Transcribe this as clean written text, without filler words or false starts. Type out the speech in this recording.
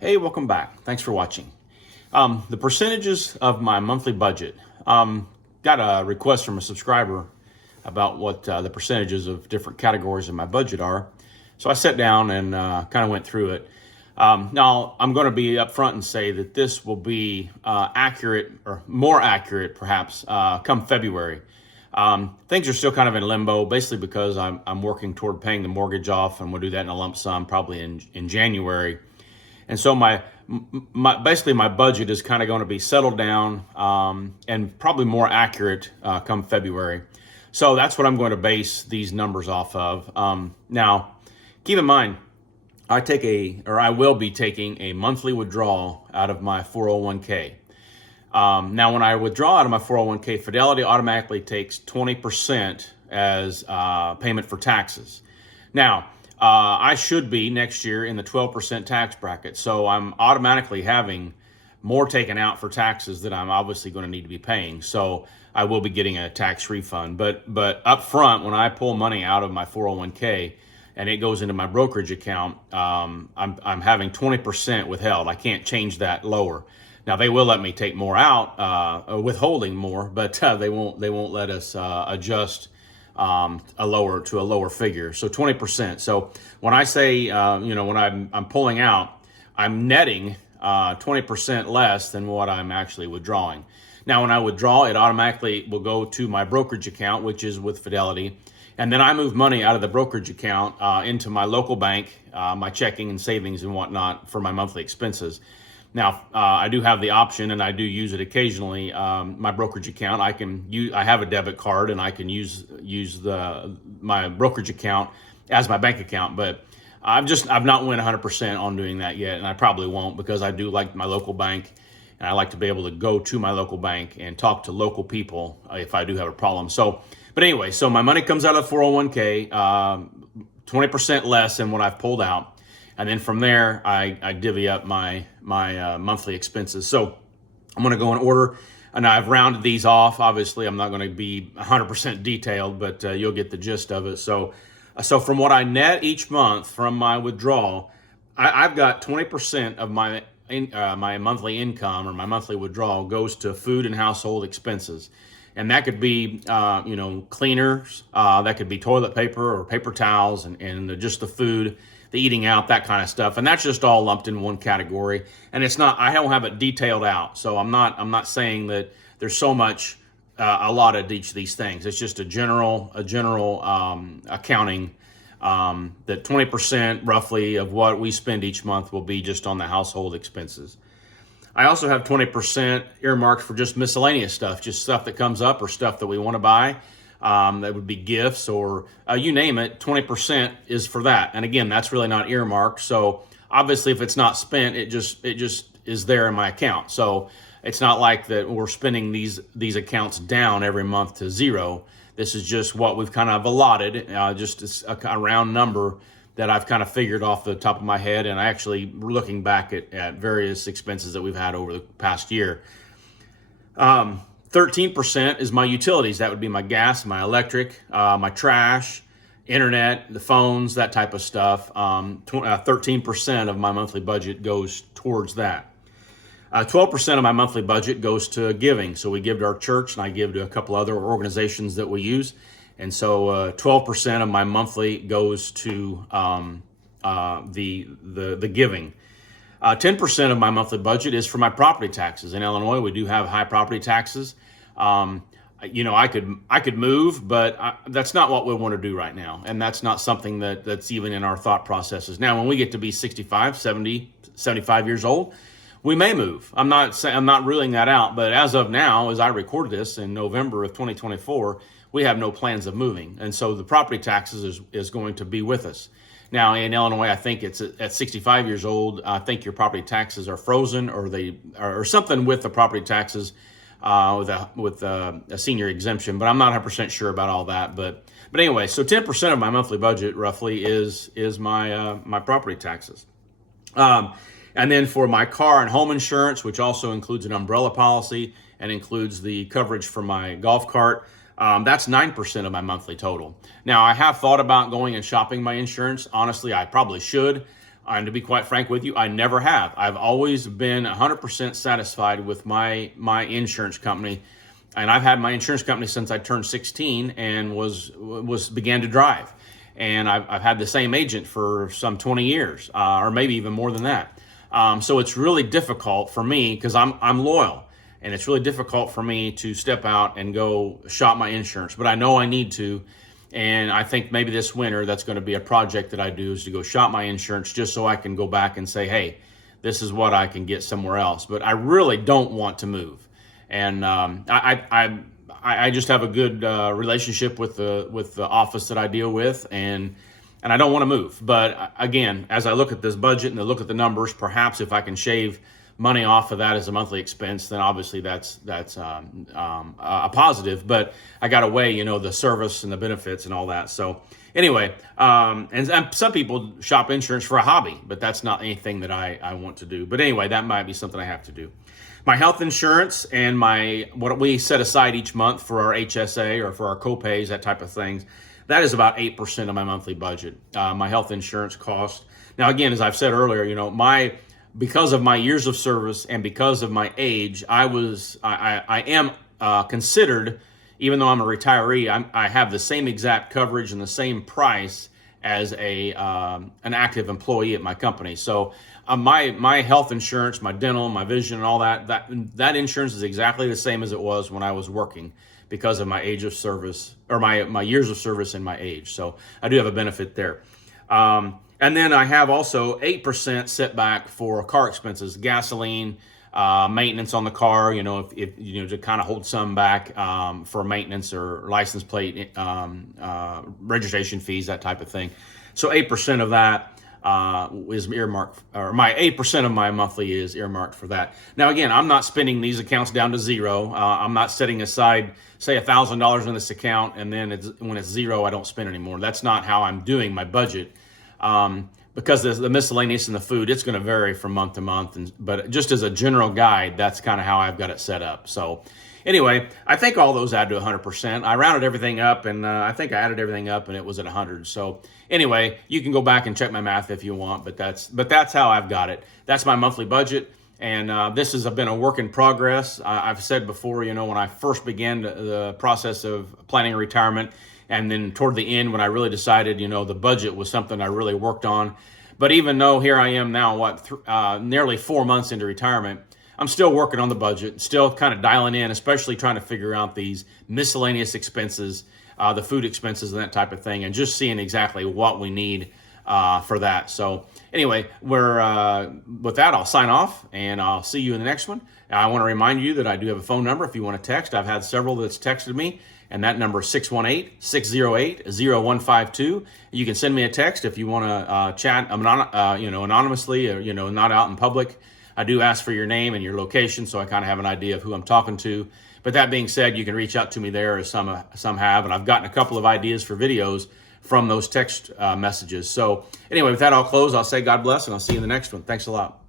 Hey, welcome back. Thanks for watching. The percentages of my monthly budget. Got a request from a subscriber about what the percentages of different categories in my budget are. So I sat down and kind of went through it. Now, I'm going to be upfront and say that this will be accurate, or more accurate perhaps, come February. Things are still kind of in limbo, basically because I'm working toward paying the mortgage off, and we'll do that in a lump sum probably in January. And so basically my budget is kind of going to be settled down and probably more accurate come February. So that's what I'm going to base these numbers off of. Now, keep in mind, I will be taking a monthly withdrawal out of my 401k. Now, when I withdraw out of my 401k, Fidelity automatically takes 20% as payment for taxes. Now, I should be next year in the 12% tax bracket, so I'm automatically having more taken out for taxes that I'm obviously going to need to be paying. So I will be getting a tax refund. But up front, when I pull money out of my 401k and it goes into my brokerage account, I'm having 20% withheld. I can't change that lower. Now they will let me take more out, withholding more, but they won't let us adjust a lower figure. So 20%. So when I say when I'm pulling out, I'm netting 20% less than what I'm actually withdrawing. Now when I withdraw, it automatically will go to my brokerage account, which is with Fidelity. And then I move money out of the brokerage account into my local bank, my checking and savings and whatnot for my monthly expenses. Now, I do have the option, and I do use it occasionally. My brokerage account, I have a debit card, and I can use my brokerage account as my bank account. But I've not went 100% on doing that yet, and I probably won't, because I do like my local bank, and I like to be able to go to my local bank and talk to local people if I do have a problem. But anyway, so my money comes out of 401k, 20% less than what I've pulled out. And then from there, I divvy up my monthly expenses. So I'm going to go in order, and I've rounded these off. Obviously, I'm not going to be 100% detailed, but you'll get the gist of it. So from what I net each month from my withdrawal, I've got 20% of my monthly income, or my monthly withdrawal, goes to food and household expenses. And that could be, cleaners, that could be toilet paper or paper towels, and just the food, the eating out, that kind of stuff. And that's just all lumped in one category. And I don't have it detailed out. So I'm not saying that there's so much allotted to each of these things. It's just a general accounting, that 20% roughly of what we spend each month will be just on the household expenses. I also have 20% earmarked for just miscellaneous stuff, just stuff that comes up or stuff that we want to buy. That would be gifts or you name it. 20% is for that. And again, that's really not earmarked. So obviously, if it's not spent, it just is there in my account. So it's not like that we're spending these accounts down every month to zero. This is just what we've kind of allotted, just a round number that I've kind of figured off the top of my head, and I actually looking back at various expenses that we've had over the past year. 13% is my utilities. That would be my gas, my electric, my trash, internet, the phones, that type of stuff. 13% of my monthly budget goes towards that. 12% of my monthly budget goes to giving. So we give to our church, and I give to a couple other organizations that we use. And so 12% of my monthly goes to the giving. 10% of my monthly budget is for my property taxes. In Illinois, we do have high property taxes. I could move, but that's not what we want to do right now. And that's not something that's even in our thought processes. Now, when we get to be 65, 70, 75 years old, we may move. I'm not ruling that out. But as of now, as I record this in November of 2024, we have no plans of moving. And so the property taxes is going to be with us. Now, in Illinois, I think it's at 65 years old, I think your property taxes are frozen, or something with the property taxes, with a senior exemption. But I'm not 100% sure about all that. But anyway, so 10% of my monthly budget roughly is my property taxes. And then for my car and home insurance, which also includes an umbrella policy and includes the coverage for my golf cart, that's 9% of my monthly total. Now, I have thought about going and shopping my insurance. Honestly, I probably should, And to be quite frank with you, I never have. I've always been 100% satisfied with my insurance company, and I've had my insurance company since I turned 16 and began to drive. And I've had the same agent for some 20 years, or maybe even more than that. So it's really difficult for me because I'm loyal, and it's really difficult for me to step out and go shop my insurance. But I know I need to. And I think maybe this winter, that's going to be a project that I do, is to go shop my insurance just so I can go back and say, hey, this is what I can get somewhere else. But I really don't want to move. And I just have a good relationship with the office that I deal with, and I don't want to move. But again, as I look at this budget and I look at the numbers, perhaps if I can shave money off of that as a monthly expense, then obviously that's a positive. But I got to weigh, the service and the benefits and all that. So anyway, and some people shop insurance for a hobby, but that's not anything that I want to do. But anyway, that might be something I have to do. My health insurance and what we set aside each month for our HSA or for our copays, that type of things, that is about 8% of my monthly budget. My health insurance cost. Now, again, as I've said earlier, because of my years of service and because of my age, I am considered, even though I'm a retiree, I have the same exact coverage and the same price as an active employee at my company. So my health insurance, my dental, my vision, and all that insurance is exactly the same as it was when I was working, because of my age of service, or my years of service and my age. So I do have a benefit there. And then I have also 8% set back for car expenses, gasoline, maintenance on the car, if to kind of hold some back for maintenance or license plate, registration fees, that type of thing. So 8% of that is earmarked, or my 8% of my monthly is earmarked for that. Now, again, I'm not spending these accounts down to zero. I'm not setting aside, say, $1,000 in this account, and then when it's zero, I don't spend anymore. That's not how I'm doing my budget. Because the miscellaneous and the food, it's going to vary from month to month. But just as a general guide, that's kind of how I've got it set up. So anyway, I think all those add to 100%. I rounded everything up, and I think I added everything up, and it was at 100. So anyway, you can go back and check my math if you want, but that's how I've got it. That's my monthly budget. And this has been a work in progress. I've said before, when I first began the process of planning retirement, and then toward the end, when I really decided, the budget was something I really worked on. But even though here I am now, nearly 4 months into retirement, I'm still working on the budget, still kind of dialing in, especially trying to figure out these miscellaneous expenses, the food expenses and that type of thing, and just seeing exactly what we need for that. So anyway, with that, I'll sign off, and I'll see you in the next one. I want to remind you that I do have a phone number if you want to text. I've had several that's texted me, and that number is 618-608-0152. You can send me a text if you want to chat anonymously, or not out in public. I do ask for your name and your location, so I kind of have an idea of who I'm talking to. But that being said, you can reach out to me there, as some have, and I've gotten a couple of ideas for videos from those text messages. So anyway, with that, I'll close. I'll say God bless, and I'll see you in the next one. Thanks a lot.